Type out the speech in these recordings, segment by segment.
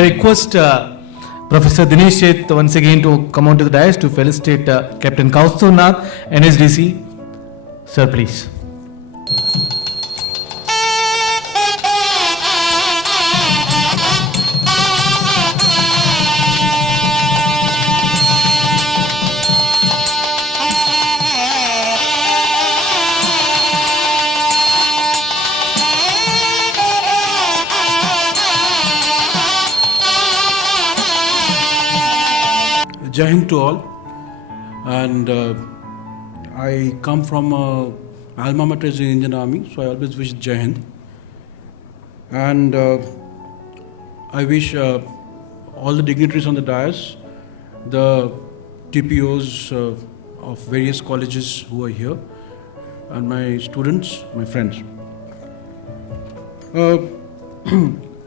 May I request Professor Dinesh Sheth once again to come onto the dais to felicitate Captain Kaustubh Nath, NSDC. Sir, please. Jai Hind to all, and I come from alma mater is the Indian Army, so I always wish Jai Hind. And I wish all the dignitaries on the dais, the TPOs of various colleges who are here, and my students, my friends.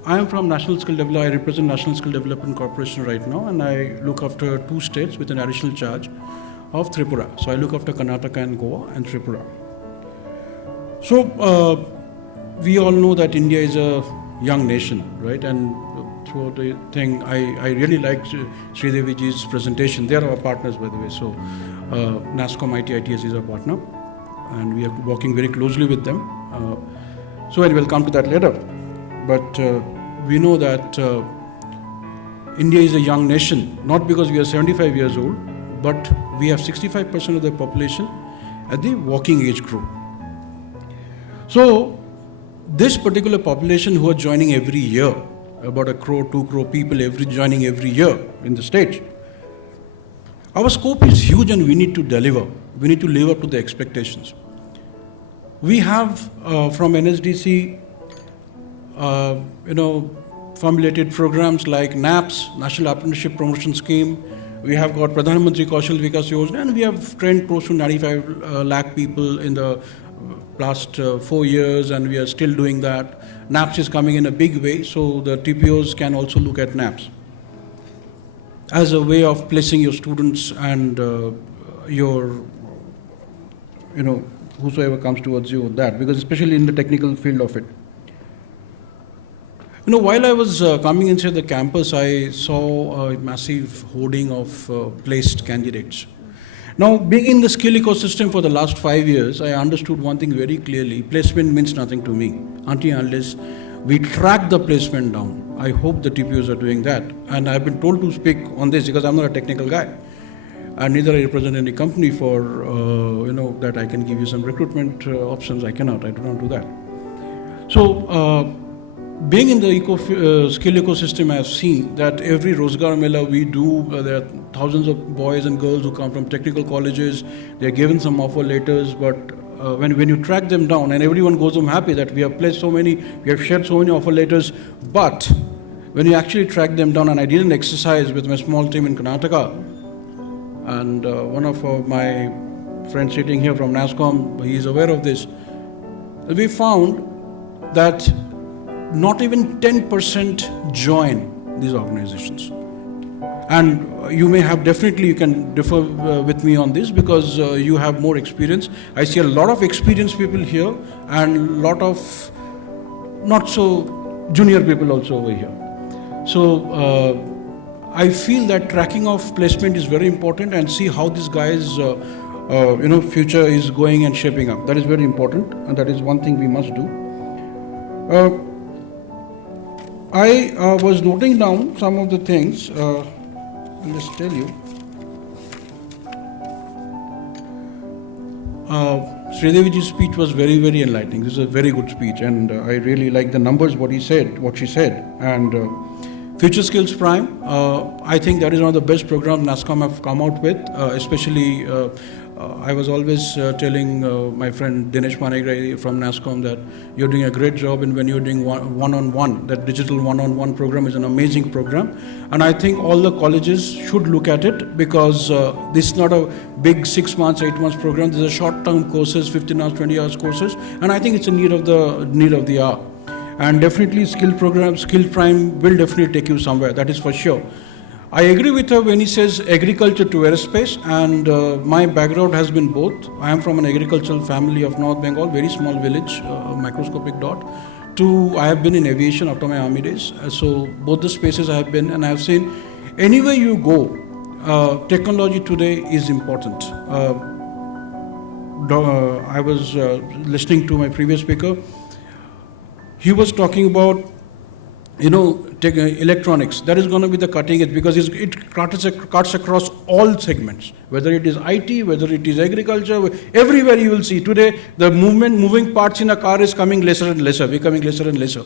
I am from National Skill Development. I represent National Skill Development Corporation right now, and I look after 2 states with an additional charge of Tripura. So I look after Karnataka and Goa and Tripura. So we all know that India is a young nation, right? And throughout the thing, I really liked Sridevi ji's presentation. They are our partners, by the way. So NASSCOM ITITS is our partner, and we are working very closely with them. So anyway, we'll come to that later. But we know that India is a young nation, not because we are 75 years old, but we have 65% of the population at the working age group. So this particular population who are joining every year, about 1 crore, 2 crore people joining every year in the state, our scope is huge and we need to deliver. We need to live up to the expectations. We have from NSDC formulated programs like NAPS, National Apprenticeship Promotion Scheme. We have got Pradhan Mantri Kaushal Vikas Yojana, and we have trained close to 95 lakh people in the last 4 years, and we are still doing that. NAPS is coming in a big way, so the TPOs can also look at NAPS as a way of placing your students and your, whosoever comes towards you with that, because especially in the technical field of it. While I was coming inside the campus, I saw a massive hoarding of placed candidates. Now, being in the skill ecosystem for the last 5 years, I understood one thing very clearly. Placement means nothing to me, until unless we track the placement down. I hope the TPOs are doing that. And I've been told to speak on this because I'm not a technical guy. And neither I represent any company for, that I can give you some recruitment options. I cannot. I do not do that. So, being in the skill ecosystem, I have seen that every Rozgar Mela we do, there are thousands of boys and girls who come from technical colleges. They are given some offer letters, but when you track them down, and everyone goes home happy that we have placed so many, we have shared so many offer letters, but when you actually track them down, and I did an exercise with my small team in Karnataka, and one of my friends sitting here from NASSCOM, he is aware of this, we found that not even 10% join these organizations. And you may have, definitely you can differ with me on this because you have more experience. I see a lot of experienced people here and a lot of not so junior people also over here. So I feel that tracking of placement is very important and see how this guy's future is going and shaping up. That is very important, and that is one thing we must do. I was noting down some of the things. I'll just tell you. Sridevi ji's speech was very, very enlightening. This is a very good speech, and I really like the numbers, what she said. And Future Skills Prime, I think that is one of the best programs NASSCOM have come out with, especially I was always telling my friend Dinesh Manegra from NASSCOM that you're doing a great job, and when you're doing one-on-one, that digital one-on-one program is an amazing program. And I think all the colleges should look at it because this is not a big 6 months, 8 months program. These are short-term courses, 15 hours, 20 hours courses, and I think it's a need of the hour. And definitely Skill Prime will definitely take you somewhere, that is for sure. I agree with her when he says agriculture to aerospace, and my background has been both. I am from an agricultural family of North Bengal, very small village, microscopic dot. I have been in aviation after my army days. So both the spaces I have been, and I have seen anywhere you go, technology today is important. I was listening to my previous speaker. He was talking about, electronics. That is going to be the cutting edge because it cuts across all segments. Whether it is IT, whether it is agriculture, everywhere you will see today the moving parts in a car is coming lesser and lesser, becoming lesser and lesser.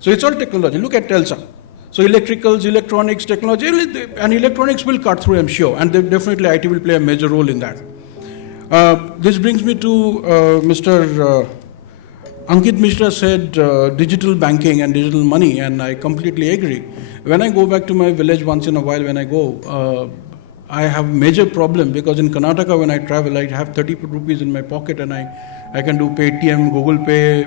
So it's all technology. Look at Telsa. So electricals, electronics, technology, and electronics will cut through, I'm sure, and definitely IT will play a major role in that. This brings me to Mr. Ankit Mishra said digital banking and digital money, and I completely agree. When I go back to my village once in a while, I have major problem because in Karnataka when I travel, I have 30 rupees in my pocket and I can do Paytm, Google Pay,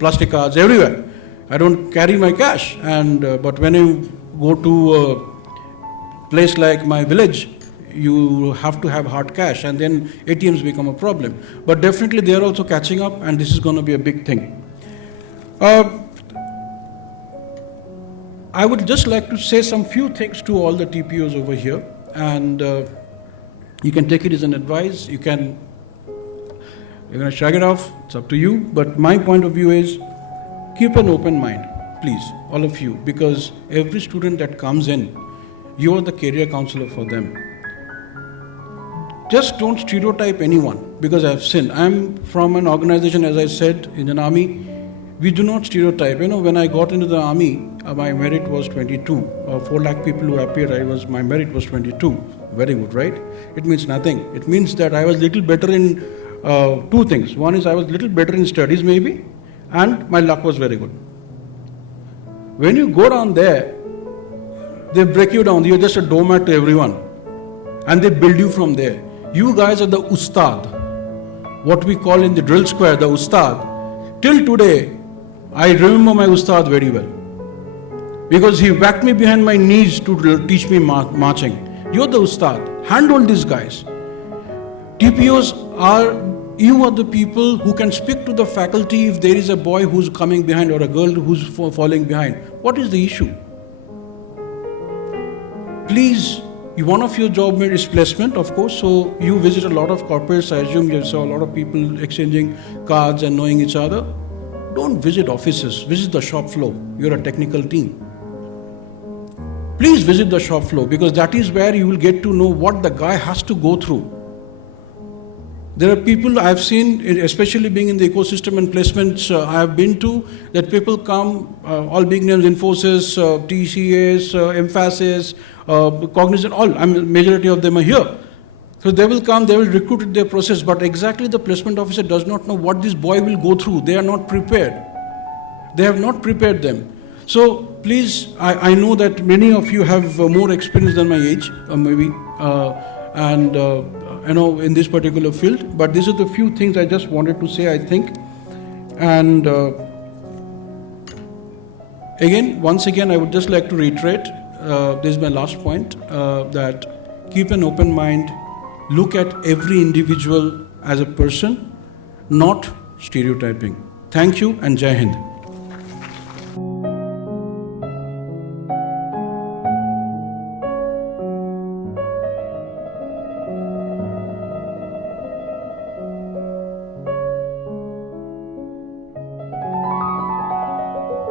plastic cards everywhere. I don't carry my cash, but when you go to a place like my village, you have to have hard cash, and then ATMs become a problem. But definitely they are also catching up, and this is going to be a big thing. I would just like to say some few things to all the TPOs over here, and you can take it as an advice. You're going to shrug it off. It's up to you. But my point of view is keep an open mind, please, all of you, because every student that comes in, you are the career counselor for them. Just don't stereotype anyone, because I've seen. I'm from an organization, as I said, in an army. We do not stereotype. When I got into the army, my merit was 22. 4 lakh people who appeared, my merit was 22. Very good, right? It means nothing. It means that I was little better in 2 things. One is I was little better in studies maybe, and my luck was very good. When you go down there, they break you down. You're just a doormat to everyone. And they build you from there. You guys are the ustad. What we call in the drill square, the ustad. Till today, I remember my ustad very well. Because he whacked me behind my knees to teach me marching. You're the ustad. Handle these guys. TPOs you are the people who can speak to the faculty if there is a boy who's coming behind or a girl who's falling behind. What is the issue? Please, one of your job is placement, of course, so you visit a lot of corporates. I assume you saw a lot of people exchanging cards and knowing each other. Don't visit offices, visit the shop floor. You're a technical team. Please visit the shop floor, because that is where you will get to know what the guy has to go through. There are people I've seen, especially being in the ecosystem and placements I have been to, that people come, all big names, Infosys, TCS, Mphasis, Cognizant, majority of them are here. So they will come, they will recruit their process, but exactly the placement officer does not know what this boy will go through. They are not prepared. They have not prepared them. So please, I know that many of you have more experience than my age, maybe, in this particular field, but these are the few things I just wanted to say, I think. And once again, I would just like to reiterate, this is my last point, that keep an open mind, look at every individual as a person, not stereotyping. Thank you, and Jai Hind.